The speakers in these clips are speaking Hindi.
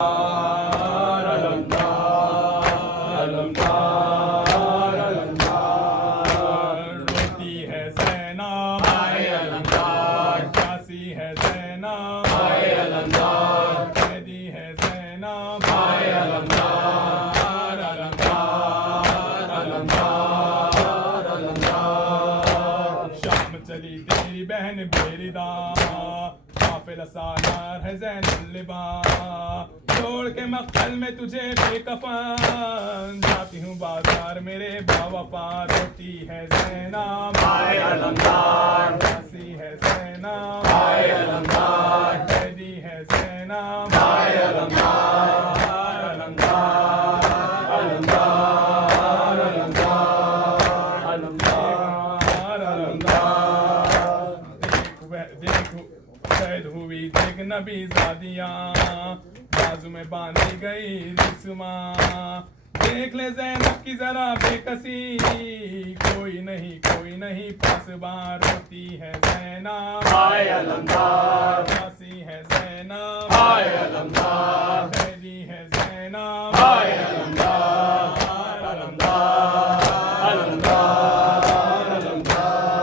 रोती है ज़ैना प्यासी है ज़ैना कैदी है ज़ैना शाम चली तेरी बहन बेरिदा काफिला सालार है ज़ैनुल लिबा छोड़ के मक्तल में तुझे बेकफन जाती हूँ बाजार मेरे बावफा रोती है ज़ैना प्यासी है ज़ैना कैदी है ज़ैना हुई देख नबी ज़ादियाँ बाजू में बांधी गई रिस्मा देख ले ज़ैनब की जरा बेकसी कोई नहीं पासबान रोती है ज़ैना प्यासी है ज़ैना कैदी है ज़ैना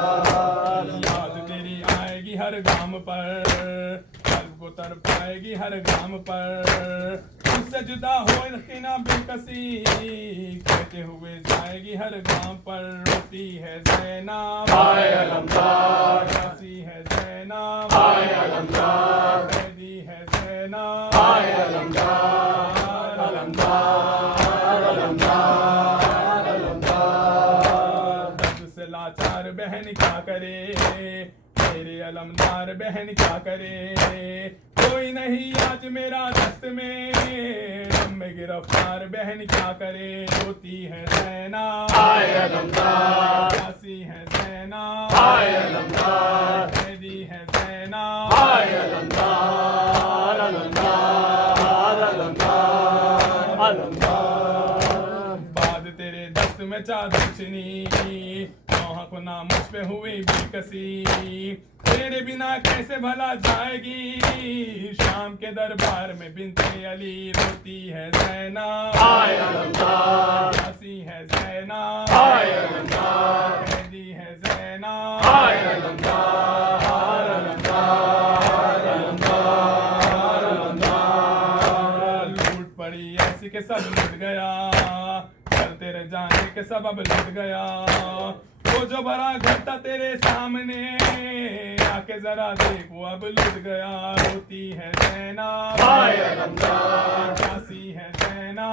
याद तेरी आएगी हर गाम पर को तर पाएगी हर गाम पर उससे जुदा हो रखना बेकसी कहते हुए जाएगी हर गाम पर रोती है ज़ैना प्यासी है ज़ैना कैदी है ज़ैना दर्द से लाचार बहन क्या करे मेरे अलमदार बहन क्या करे कोई नहीं आज मेरा दस्त में गिरफ्तार बहन क्या करे रोती है ज़ैना प्यासी है ज़ैना कैदी है ज़ैना बाद तेरे दस्त में चादर चनी को ना मुझ पे हुई बेकसी तेरे बिना कैसे भला जाएगी शाम के दरबार में बिनते अली रोती है ज़ैना प्यासी है ज़ैना कैदी है ज़ैना लूट पड़ी ऐसी के सब लुट गया कल तेरे जाने के सबब लुट गया वो जो बड़ा घटा तेरे सामने आके जरा देख वो अब लुट गया रोती है ज़ैना प्यासी है ज़ैना